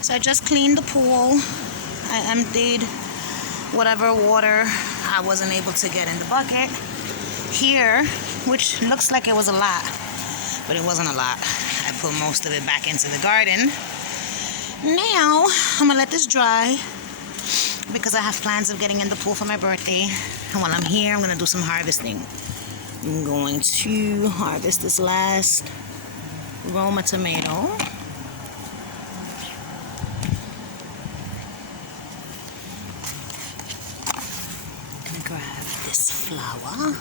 So I just cleaned the pool. I emptied whatever water I wasn't able to get in the bucket. Here, which looks like it was a lot, but it wasn't a lot. I put most of it back into the garden. Now, I'm gonna let this dry because I have plans of getting in the pool for my birthday. And while I'm here, I'm gonna do some harvesting. I'm going to harvest this last Roma tomato. Gonna grab this flower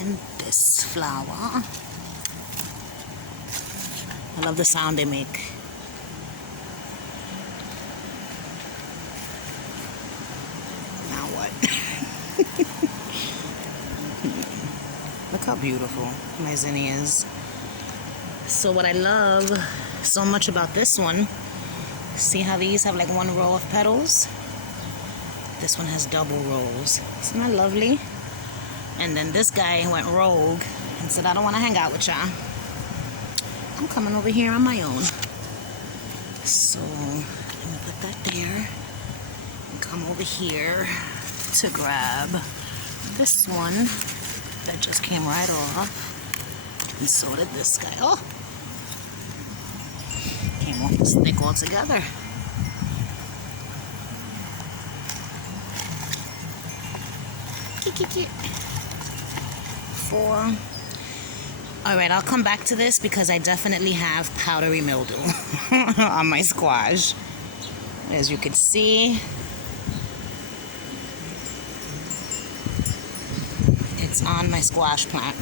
and this flower. I love the sound they make. Now what? Look how beautiful my zinnia is. So what I love so much about this one, see how these have like one row of petals? This one has double rows. Isn't that lovely? And then this guy went rogue and said, I don't want to hang out with y'all. I'm coming over here on my own. So let me put that there and come over here to grab this one that just came right off. And so did this guy. Oh! Came off the stick altogether. Four. Alright, I'll come back to this because I definitely have powdery mildew on my squash. As you can see, it's on my squash plant.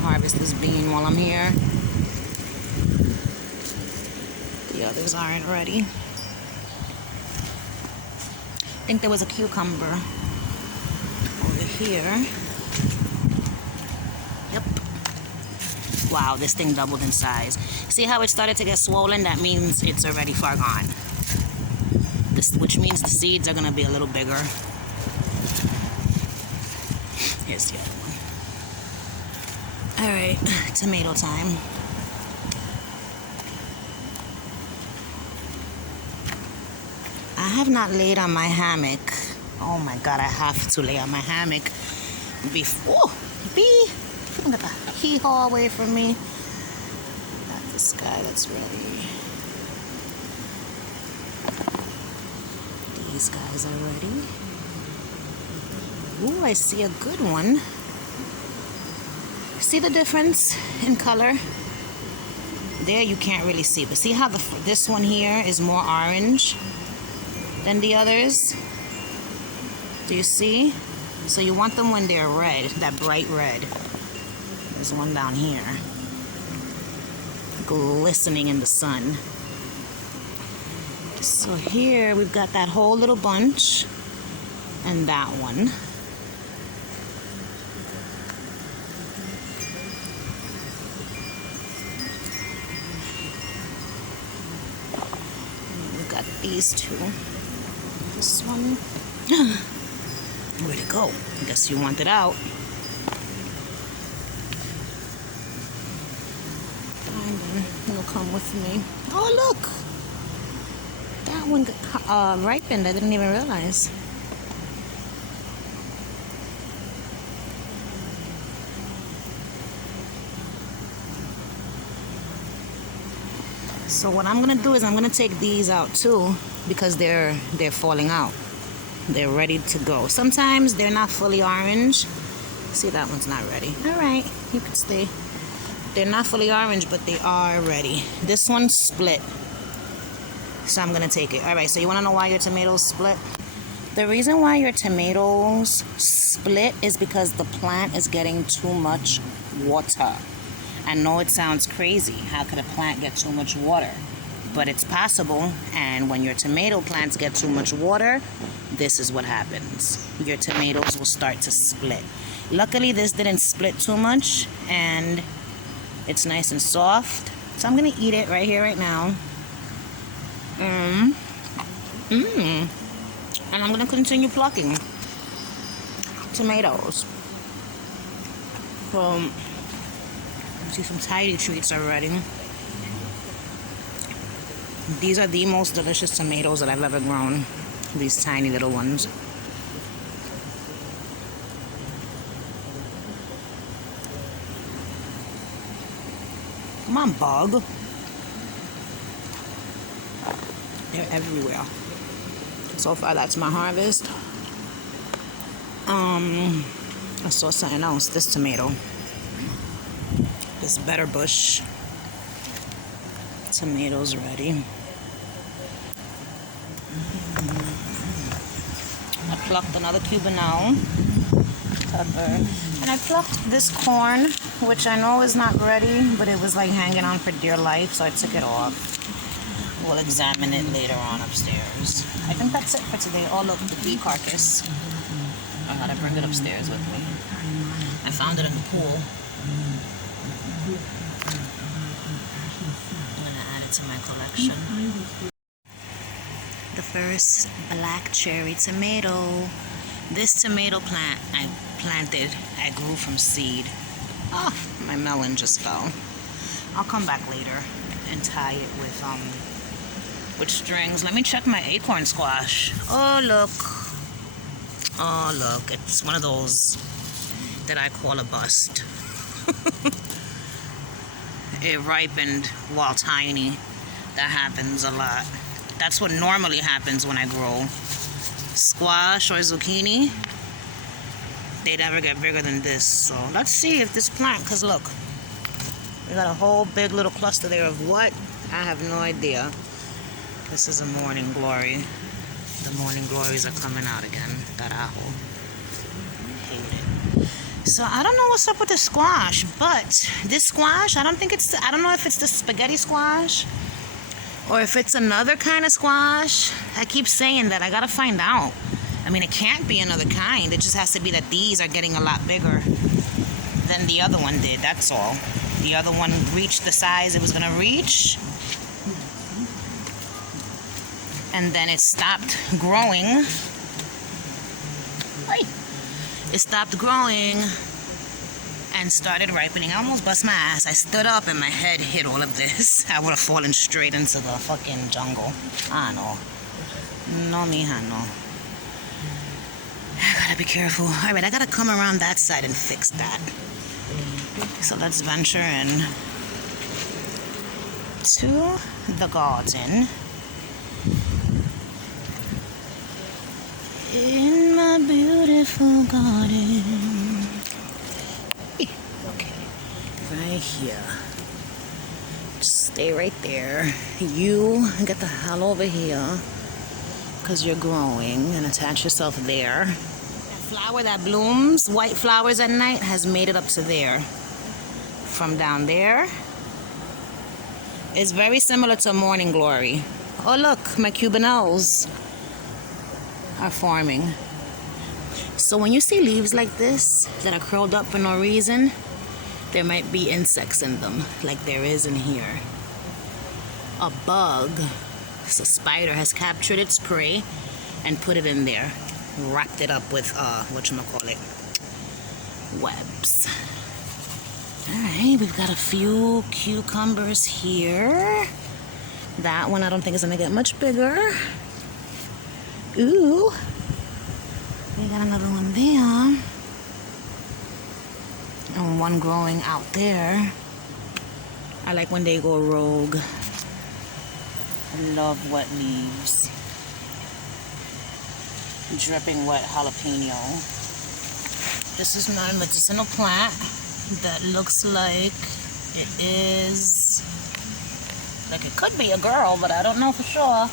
Harvest this bean while I'm here. The others aren't ready. I think there was a cucumber over here. Yep. Wow, this thing doubled in size. See how it started to get swollen? That means it's already far gone. This, which means the seeds are gonna be a little bigger. Here's the other one. Alright, tomato time. I have not laid on my hammock. Oh my god, I have to lay on my hammock before. Look at that hee-haw away from me. Got this guy that's ready. These guys are ready. Ooh, I see a good one. See the difference in color? There you can't really see, but see how this one here is more orange than the others? Do you see? So you want them when they're red, that bright red. There's one down here, glistening in the sun. So here we've got that whole little bunch and that one. These two. This one. Where'd it go? I guess you want it out. And then it'll come with me. Oh, look! That one got ripened. I didn't even realize. So what I'm gonna do is I'm gonna take these out too because they're falling out. They're ready to go. Sometimes they're not fully orange. See, that one's not ready. All right, you can stay. They're not fully orange, but they are ready. This one's split, so I'm gonna take it. All right, so you wanna know why your tomatoes split? The reason why your tomatoes split is because the plant is getting too much water. I know it sounds crazy. How could a plant get too much water? But it's possible, and when your tomato plants get too much water, this is what happens. Your tomatoes will start to split. Luckily, this didn't split too much, and it's nice and soft. So I'm gonna eat it right here, right now. And I'm gonna continue plucking tomatoes. See, some tidy treats are ready. These are the most delicious tomatoes that I've ever grown. These tiny little ones. Come on, bug. They're everywhere. So far, that's my harvest. I saw something else. This tomato. This Better Bush. Tomatoes ready. I plucked another Cubanelle. And I plucked this corn, which I know is not ready, but it was like hanging on for dear life, so I took it off. We'll examine it later on upstairs. I think that's it for today. Oh look, the bee carcass. I gotta bring it upstairs with me. I found it in the pool. I'm gonna add it to my collection. The first black cherry tomato. This tomato plant I grew from seed. Oh, my melon just fell. I'll come back later and tie it with strings. Let me check my acorn squash. Oh look. Oh look, it's one of those that I call a bust. It ripened while tiny. That happens a lot. That's what normally happens when I grow squash or zucchini. They never get bigger than this. So let's see if this plant, because look, we got a whole big little cluster there of what? I have no idea. This is a morning glory. The morning glories are coming out again. Carajo. Hate it. So I don't know what's up with the squash, but this squash, I don't know if it's the spaghetti squash or if it's another kind of squash. I keep saying that. I gotta find out. I mean, it can't be another kind. It just has to be that these are getting a lot bigger than the other one did. That's all. The other one reached the size it was gonna reach, and then it stopped growing. It stopped growing and started ripening. I almost bust my ass. I stood up and my head hit all of this. I would have fallen straight into the fucking jungle. Ah, no. No, mija, no. I gotta be careful. Alright, I gotta come around that side and fix that. So let's venture in to the garden. In my beautiful garden. Okay, right here. Just stay right there. You get the hell over here, because you're growing, and attach yourself there. That flower that blooms, white flowers at night, has made it up to there. From down there, it's very similar to morning glory. Oh look, my Cubanelles are forming. So when you see leaves like this that are curled up for no reason, there might be insects in them, like there is in here. A bug, so a spider, has captured its prey and put it in there, wrapped it up with whatchamacallit, webs. Alright, we've got a few cucumbers here. That one I don't think is gonna get much bigger. Ooh, we got another one there. And one growing out there. I like when they go rogue. I love wet leaves. Dripping wet jalapeno. This is not a medicinal plant that looks like it is, like it could be a girl, but I don't know for sure.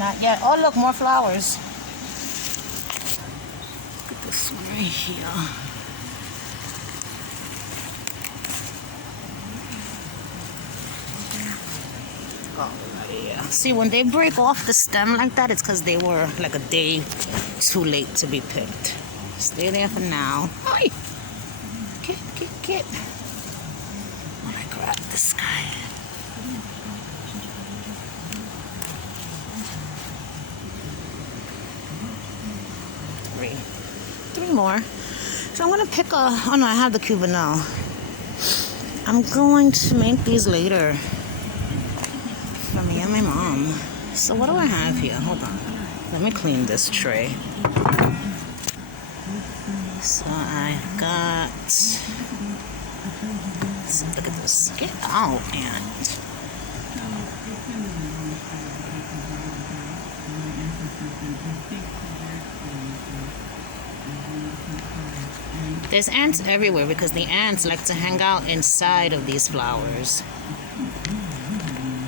Not yet. Oh look, more flowers. Look at this one right here. See, when they break off the stem like that, it's because they were like a day too late to be picked. Stay there for now. Hi! Get. When I grab this guy. Three more. So I'm gonna pick oh no, I have the Cubanelle. I'm going to make these later for me and my mom. So what do I have here? Hold on. Let me clean this tray. So I got... Look at this. Get out, ant. There's ants everywhere because the ants like to hang out inside of these flowers.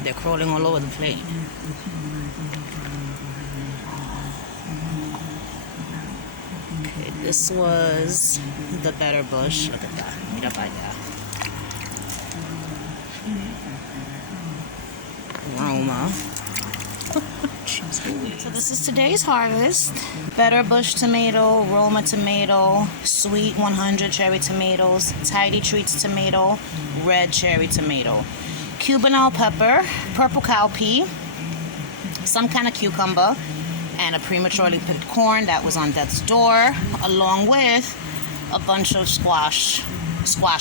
They're crawling all over the plate. Okay, this was the better bush. Look at that. Mira para allá. Roma. So this is today's harvest. Better bush tomato, Roma tomato, sweet 100 cherry tomatoes, tidy treats tomato, red cherry tomato, Cubanelle pepper, purple cowpea, some kind of cucumber, and a prematurely picked corn that was on death's door, along with a bunch of squash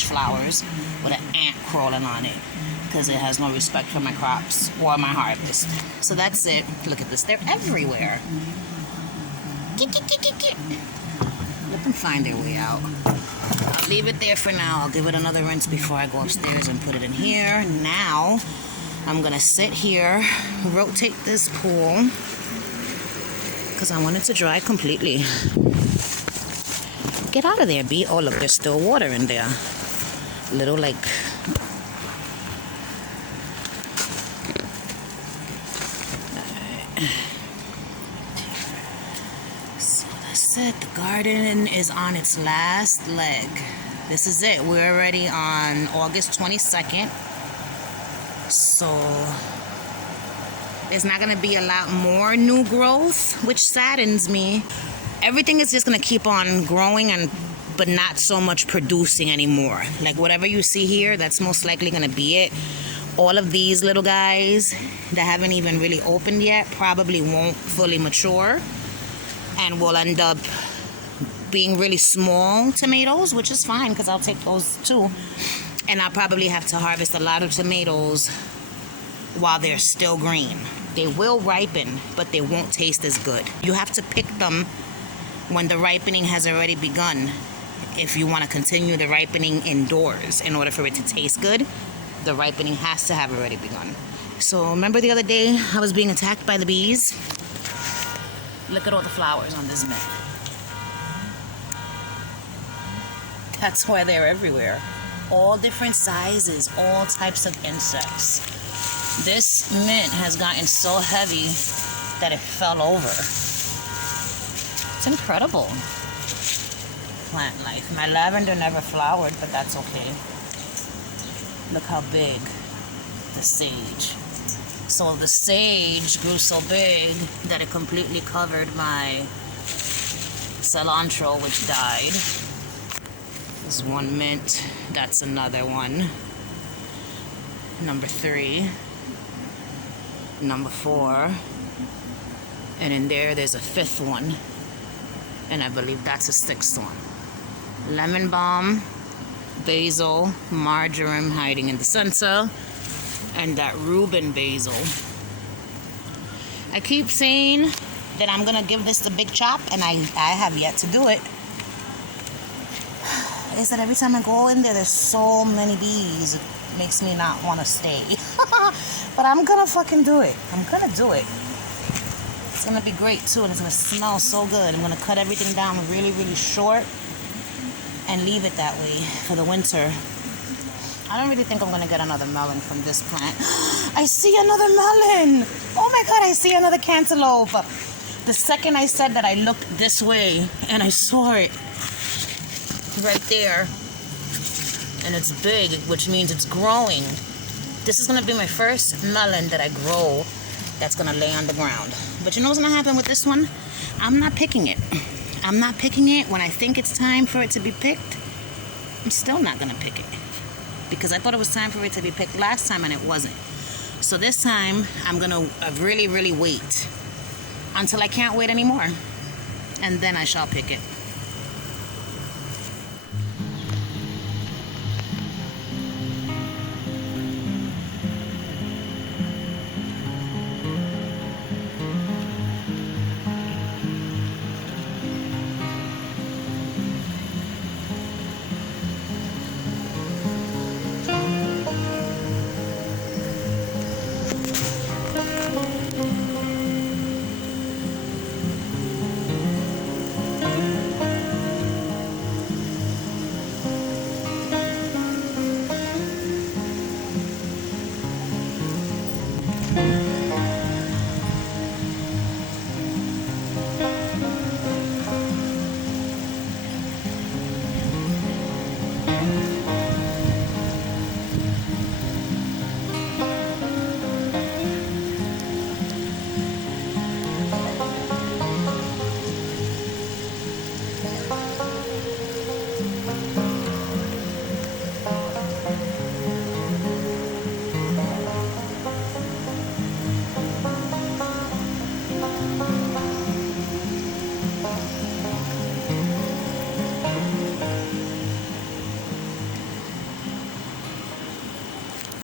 flowers with an ant crawling on it, because it has no respect for my crops or my harvest. So that's it. Look at this. They're everywhere. Let them find their way out. I'll leave it there for now. I'll give it another rinse before I go upstairs and put it in here. Now, I'm going to sit here, rotate this pool, because I want it to dry completely. Get out of there, B. Oh, look, there's still water in there. Little, like... So that's it. The garden is on its last leg. This is it. We're already on August 22nd. So there's not going to be a lot more new growth, which saddens me. Everything is just going to keep on growing but not so much producing anymore. Like whatever you see here, that's most likely going to be it. All of these little guys that haven't even really opened yet probably won't fully mature and will end up being really small tomatoes, which is fine because I'll take those too. And I'll probably have to harvest a lot of tomatoes while they're still green. They will ripen, but they won't taste as good. You have to pick them when the ripening has already begun if you want to continue the ripening indoors in order for it to taste good. The ripening has to have already begun. So remember the other day I was being attacked by the bees? Look at all the flowers on this mint. That's why they're everywhere. All different sizes, all types of insects. This mint has gotten so heavy that it fell over. It's incredible. Plant life. My lavender never flowered, but that's okay. Look how big the sage. So the sage grew so big that it completely covered my cilantro, which died. There's one mint. That's another one. Number 3. Number 4. And in there's a 5th one. And I believe that's a 6th one. Lemon balm, basil, marjoram hiding in the center, and that Reuben basil. I keep saying that I'm gonna give this the big chop, and I have yet to do it. Is that every time I go in there's so many bees, it makes me not want to stay. But I'm gonna fucking do it. I'm gonna do it. It's gonna be great too, and it's gonna smell so good. I'm gonna cut everything down really, really short and leave it that way for the winter. I don't really think I'm gonna get another melon from this plant. I see another melon! Oh my god, I see another cantaloupe! The second I said that, I looked this way and I saw it right there. And it's big, which means it's growing. This is gonna be my first melon that I grow that's gonna lay on the ground. But you know what's gonna happen with this one? I'm not picking it. I'm not picking it. When I think it's time for it to be picked, I'm still not gonna pick it. Because I thought it was time for it to be picked last time and it wasn't. So this time, I'm gonna really, really wait until I can't wait anymore. And then I shall pick it.